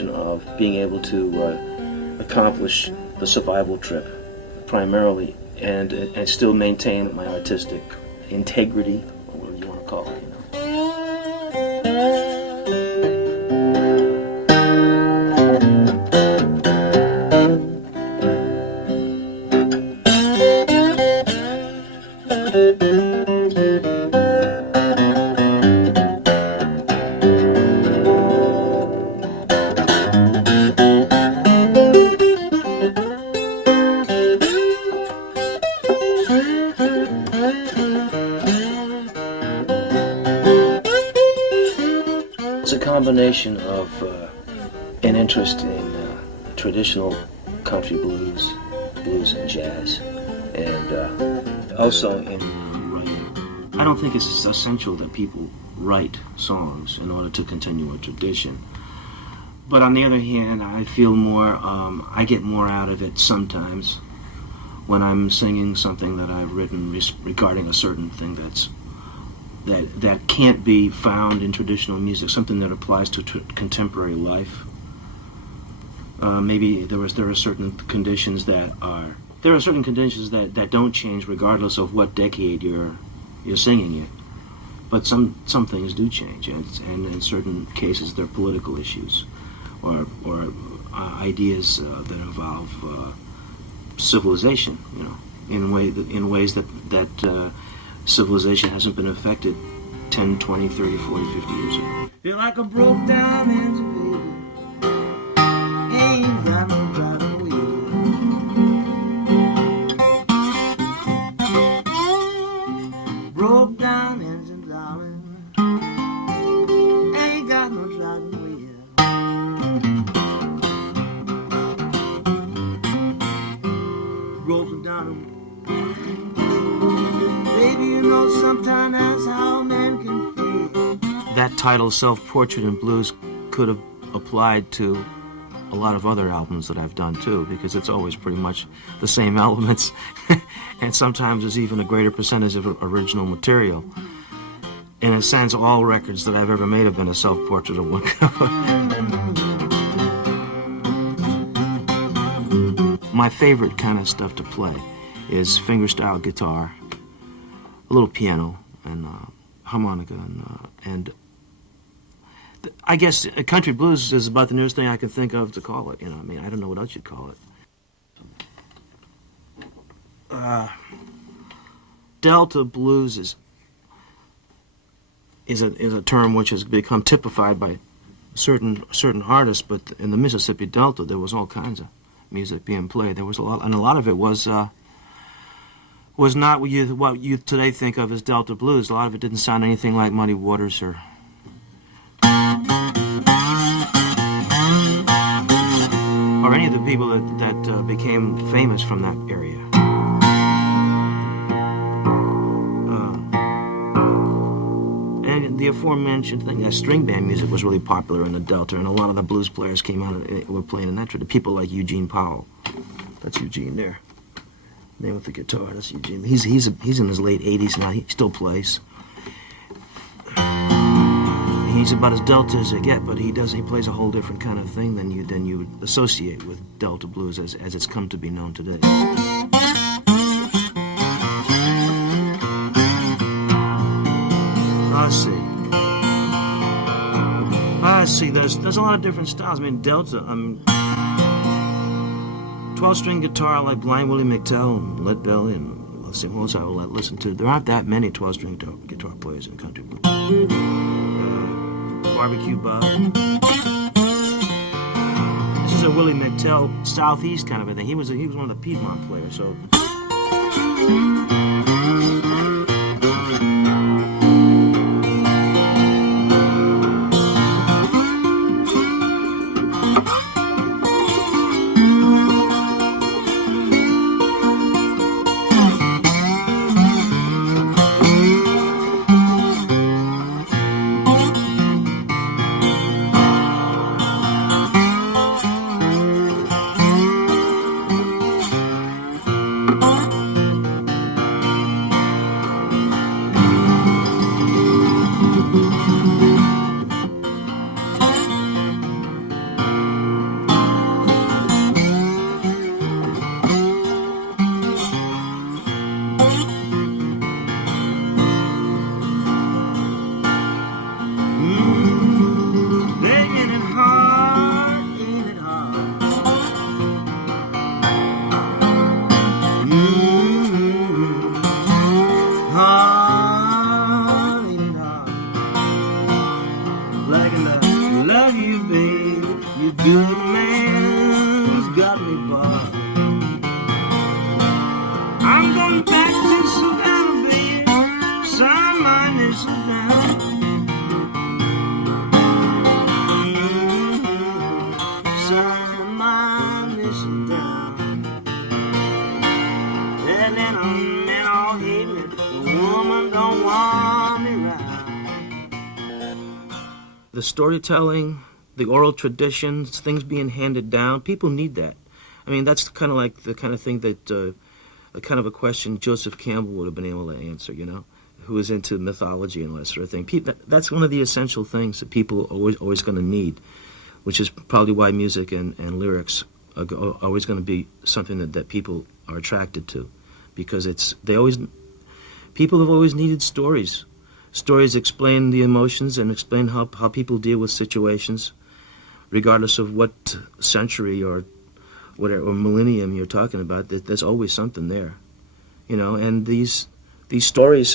combination of being able to accomplish the survival trip primarily and still maintain my artistic integrity, or whatever you want to call it, you know. It's a combination of an interest in traditional country blues and jazz, and also in writing. I don't think it's essential that people write songs in order to continue a tradition. But on the other hand, I feel more, I get more out of it sometimes when I'm singing something that I've written regarding a certain thing that can't be found in traditional music, something that applies to contemporary life. Maybe there are certain conditions that don't change regardless of what decade you're singing it. But some things do change, and in certain cases they're political issues or ideas that involve civilization, you know, in ways that civilization hasn't been affected 10, 20, 30, 40, 50 years ago. Feel like a broke down engine, baby. Ain't got no driving wheel. Broke down engine, darling. Ain't got no driving wheel. Broken down. Baby, you know sometimes that's how men can feel. That title, Self-Portrait in Blues, could have applied to a lot of other albums that I've done too, because it's always pretty much the same elements, and sometimes there's even a greater percentage of original material. In a sense, all records that I've ever made have been a self-portrait of one cover. My favorite kind of stuff to play is fingerstyle guitar, a little piano, and harmonica, and I guess country blues is about the newest thing I can think of to call it. You know, I mean, I don't know what else you'd call it. Delta blues is a term which has become typified by certain artists, but in the Mississippi Delta there was all kinds of music being played. There was a lot, and a lot of it was not what you today think of as Delta blues. A lot of it didn't sound anything like Muddy Waters or any of the people that became famous from that area. And the aforementioned thing, that string band music was really popular in the Delta, and a lot of the blues players came out and were playing in that tradition. People like Eugene Powell. That's Eugene there. Name with the guitar. That's Eugene. He's in his late 80s now. He still plays. He's about as Delta as they get, but he plays a whole different kind of thing than you would associate with Delta blues as it's come to be known today. I see. There's a lot of different styles. I mean, Delta. 12-string guitar like Blind Willie McTell and Led Belly, and let's see what else I will listen to. There aren't that many 12-string guitar players in country blues. Barbecue Bob. This is a Willie McTell Southeast kind of a thing. He was one of the Piedmont players, so. You good man's got me barred. I'm going back to Savannah, baby. Sign my initials down. Sign my initials down. And then a man all hate me. The woman don't want me round. The storytelling, the oral traditions, things being handed down, people need that. I mean, that's kind of like the kind of thing that, a kind of a question Joseph Campbell would have been able to answer, you know, who was into mythology and that sort of thing. That's one of the essential things that people are always going to need, which is probably why music and lyrics are always going to be something that people are attracted to, because people have always needed stories. Stories explain the emotions and explain how people deal with situations, regardless of what century or whatever or millennium you're talking about. There's always something there, you know. And these stories